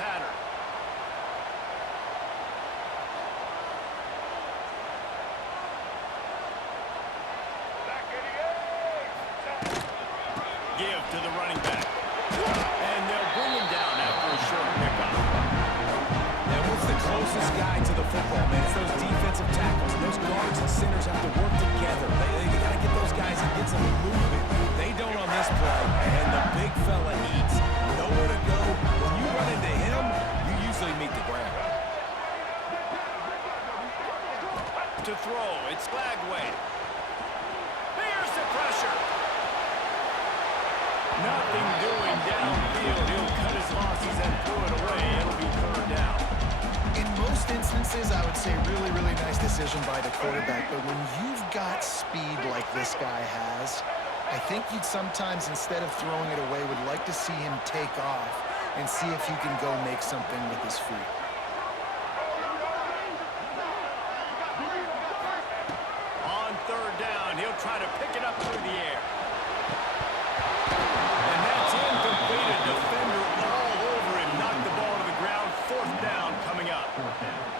pattern. Give to the running back. And they'll bring him down after a short pickup. Now, what's the closest guy to the football, man? It's those defensive tackles. And those guards and centers have to work together. They got to get those guys and get some movement. They don't on this play, and the big fella eats. Nowhere to go. When you run into him, you usually meet the ground. To throw, it's Lagway. Here's the pressure. Nothing doing downfield. He'll cut his losses and throw it away. It'll be third down. In most instances, I would say really, really nice decision by the quarterback. But when you've got speed like this guy has, I think you'd sometimes, instead of throwing it away, would like to see him take off and see if he can go make something with his feet. On third down, he'll try to pick it up through the air. And that's incomplete. A defender all over him. Knocked the ball to the ground. Fourth down coming up.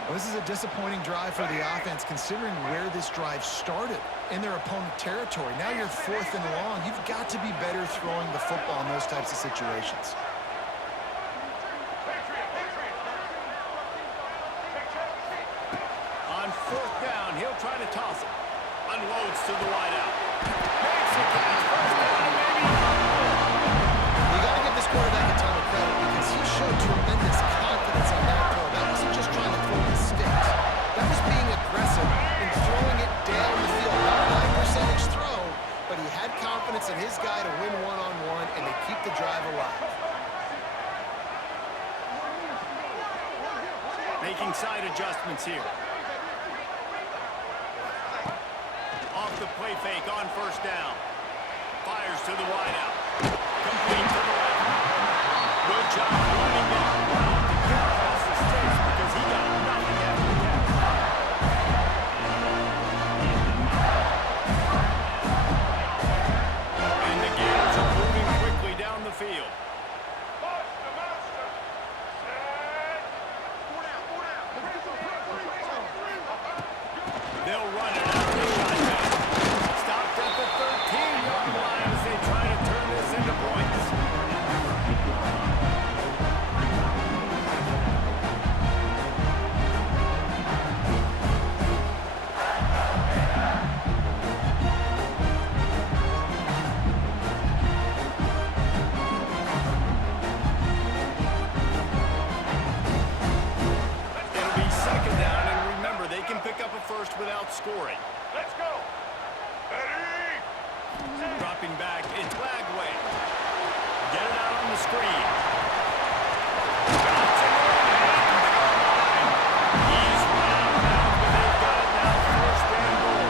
Well, this is a disappointing drive for the offense, considering where this drive started in their opponent territory. Now you're fourth and long. You've got to be better throwing the football in those types of situations. On fourth down, he'll try to toss it. Unloads to the wideout. Makes the catch. First down, maybe. You got to give this quarterback a ton of credit because he showed tremendous confidence on that throw. That wasn't just trying to throw his sticks. That was being aggressive and throwing it down the field. Not a high percentage throw, but he had confidence in his guy to win one-on-one and to keep the drive alive. Making side adjustments here. Off the play fake on first down. Fires to the wideout. Complete to the left. Good job running that route to get past the sticks because he got nothing after the catch. And the Gators are moving quickly down the field. They'll run it out of the shotgun. Stopped at the 13-yard line as they try to turn this into points. It'll be second down, and remember, they can pick up a first without scoring. Let's go. Ready? Dropping back, it's Lagway. Get it out on the screen. Johnson he's run out of bounds, but they've got it now. First and goal.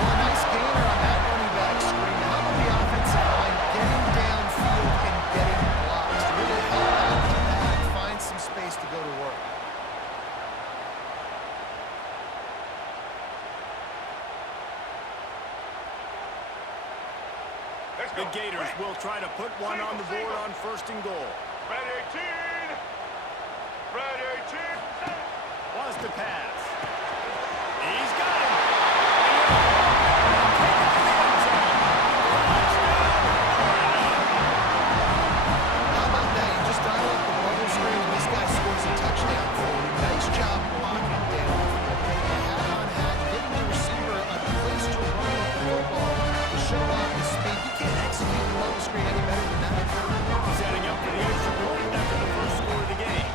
Well, a nice gainer on that running back screen. How about the offensive line getting downfield and getting blocks to really help out the back, find some space to go to work. Let's The go. Gators will try to put one on the board on first and goal. Red 18. Red 18. Was to pass. He's got him. How about that? You just dial up the bubble screen and this guy scores a touchdown for you. Nice job blocking him down. Hat on hat, getting the receiver a place to run with the football to show off his speed. You can't execute the bubble screen any better than that. Setting up for the extra point after the first score of the game.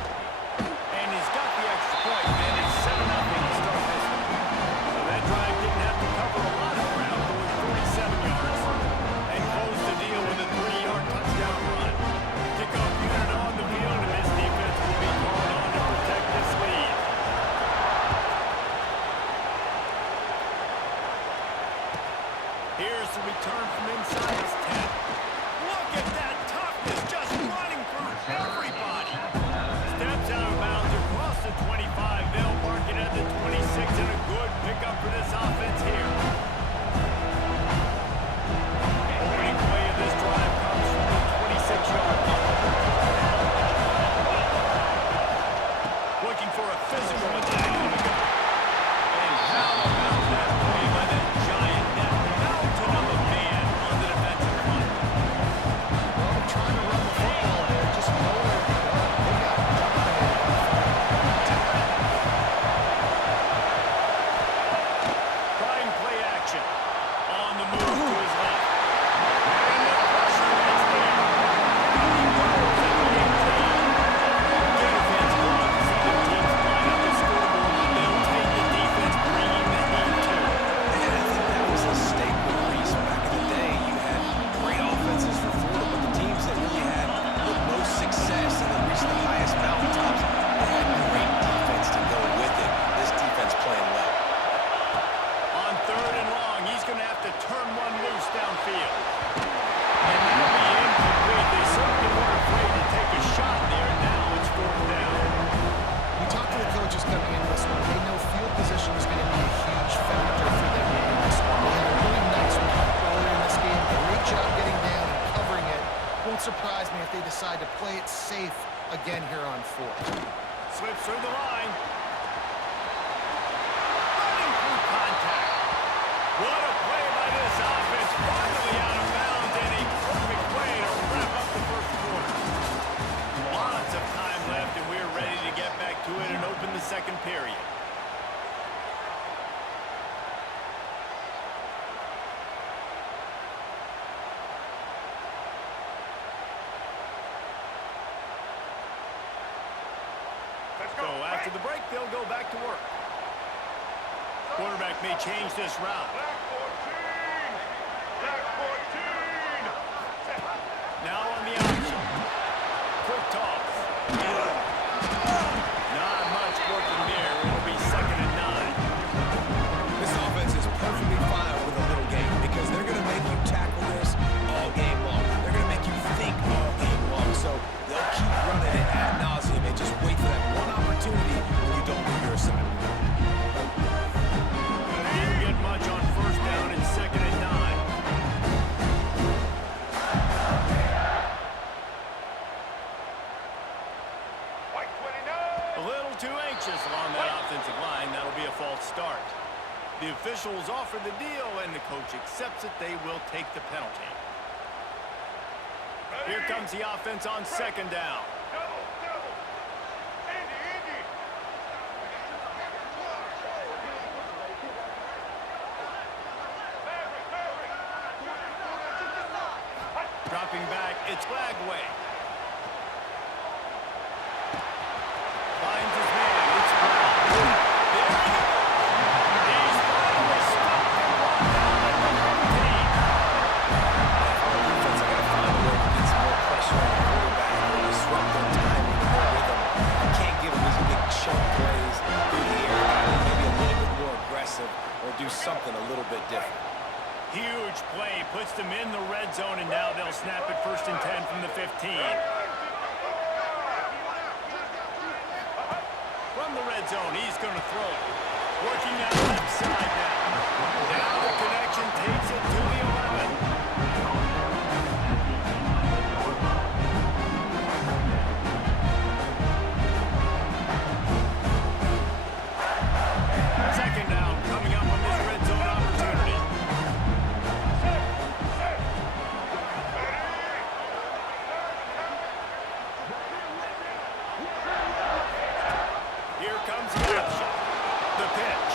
And he's got the extra point, and it's 7-0 to start this one. So that drive didn't have to cover a lot of ground, going 47 yards. And closed the deal with a 3-yard touchdown run. Kickoff unit on the field, and this defense will be called on to protect this lead. Here's the return from inside his 10. Look at that toughness, just running through everybody. Steps out of bounds across the 25. They'll mark it at the 26, and a good pickup for this offense here. Opening play of this drive comes from the 26-yard line. force. Slips through the line. Running through contact. What a play by this offense. Finally out of bounds, and a perfect way to wrap up the first quarter. Lots of time left, and we're ready to get back to it and open the second period. So after the break, they'll go back to work. Quarterback may change this route. Black 14. Black 14. Now on the option. Quick toss. Not much working there. It'll be 2nd and 9. This offense is perfectly fine with a little game because they're going to make you tackle this all game long. They're going to make you think all game long. So they'll keep running it ad nauseum and just wait for that one opportunity when you don't do your assignment. Didn't get much on first down and 2nd and 9. White 29. A little too anxious along that offensive line. That'll be a false start. The officials offer the deal, and the coach accepts it. They will take the penalty. Here comes the offense on 2nd down. Double, double. Indy, Indy. Maverick, Maverick. Dropping back, it's Flagway. Finds his man, it's Brown. There he goes. He's finally stopped and brought down at the 15. Our defense are going to find a way to get some more pressure on the quarterback and disrupt their timing and their rhythm. You can't give him these big chunk plays through the air. Maybe a little bit more aggressive or do something a little bit different. Huge play, puts them in the red zone, and now they'll snap it 1st and 10 from the 15. From the red zone, he's going to throw it. Working out left side now. Now the connection takes it to the 11. Second down coming up on this red zone opportunity. Here comes the option. The pitch.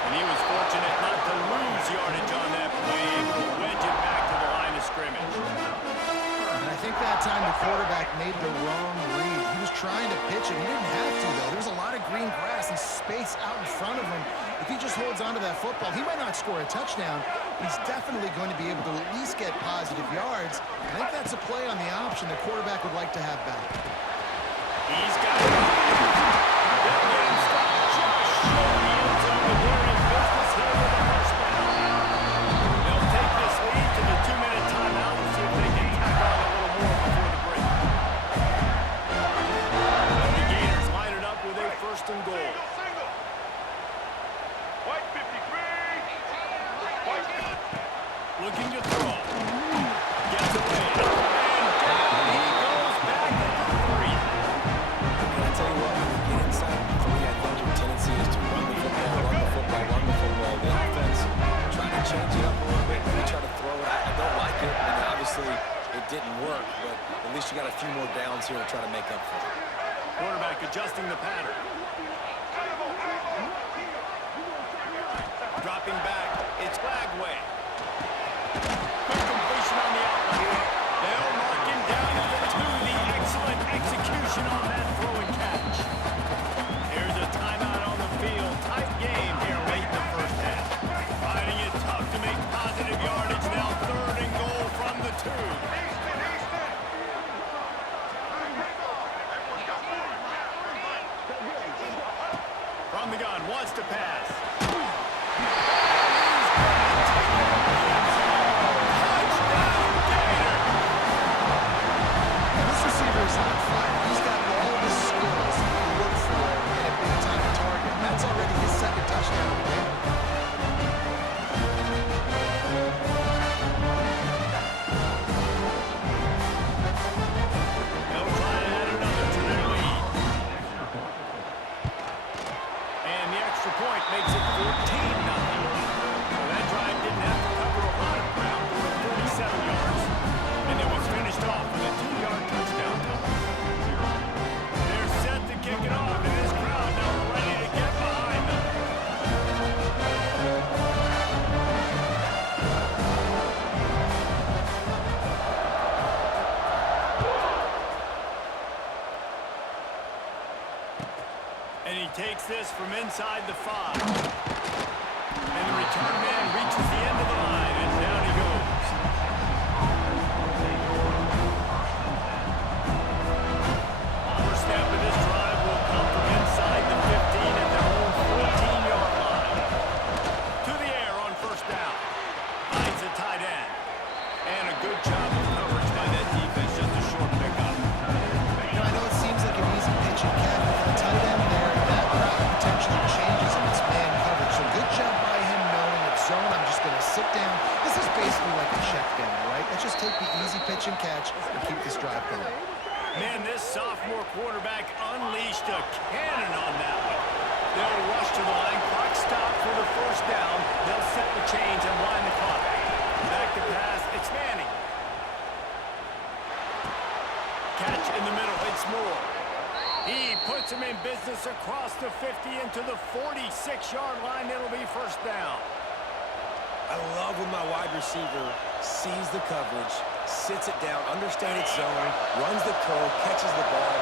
And he was fortunate not to lose yardage on that play, able to wedge it back to the line of scrimmage. And I think that time the quarterback made the wrong read. He was trying to pitch it. He didn't have to, though. There's a lot of green grass and space out in front of him. If he just holds onto that football, he might not score a touchdown. He's definitely going to be able to at least get positive yards. I think that's a play on the option the quarterback would like to have back. He's got it. They'll get him stopped just short of the end zone, but they're in business here with a first down. They'll take this lead to the 2-minute timeout and see if they can tack on a little more before the break. The Gators line it up with a 1st and goal. Single, single. White 53. White 50. Looking to throw. Gets away. And down he goes back at the 3. And I tell you what, when you get inside the 3, I think your tendency is to run the football, run the football, run the football. The offense trying to change it up a little bit, maybe try to throw it. I don't like it, and obviously it didn't work, but at least you got a few more downs here to try to make up for it. Quarterback adjusting the pattern. Dropping back, it's Flagway. Quick completion on the outlet. They'll mark him down at the 2. The excellent execution on that throw and catch. Here's a timeout on the field. Tight game here late in the first half. Finding it tough to make positive yardage. Now 3rd and goal from the 2. From the gun, wants to pass. This receiver is on fire. He's got all the skills you look for in a big-time target. That's already his 2nd touchdown of the game. They'll try to add another to And he takes this from inside the 5. And the return man reaches the end of the line, and down he goes. First snap of this drive will come from inside the 15 at their own 14-yard line. To the air on first down. Finds a tight end. And a good job of coverage by that defense. Just a short pickup. Now, I know it seems like an easy pitch and catch, but for the tight end there, that route potentially changes if it's man coverage. So good job by him knowing it's zone. I'm just going to sit down. This is basically like a check down, right? Let's just take the easy pitch and catch and keep this drive going. Man, this sophomore quarterback unleashed a cannon on that one. They'll rush to the line. Clock stop for the first down. They'll set the chains and wind the clock. Back to pass. It's Manning. Catch in the middle. It's Moore. He puts him in business across the 50 into the 46-yard line. It'll be first down. I love when my wide receiver sees the coverage, sits it down, understands its zone, runs the curl, catches the ball,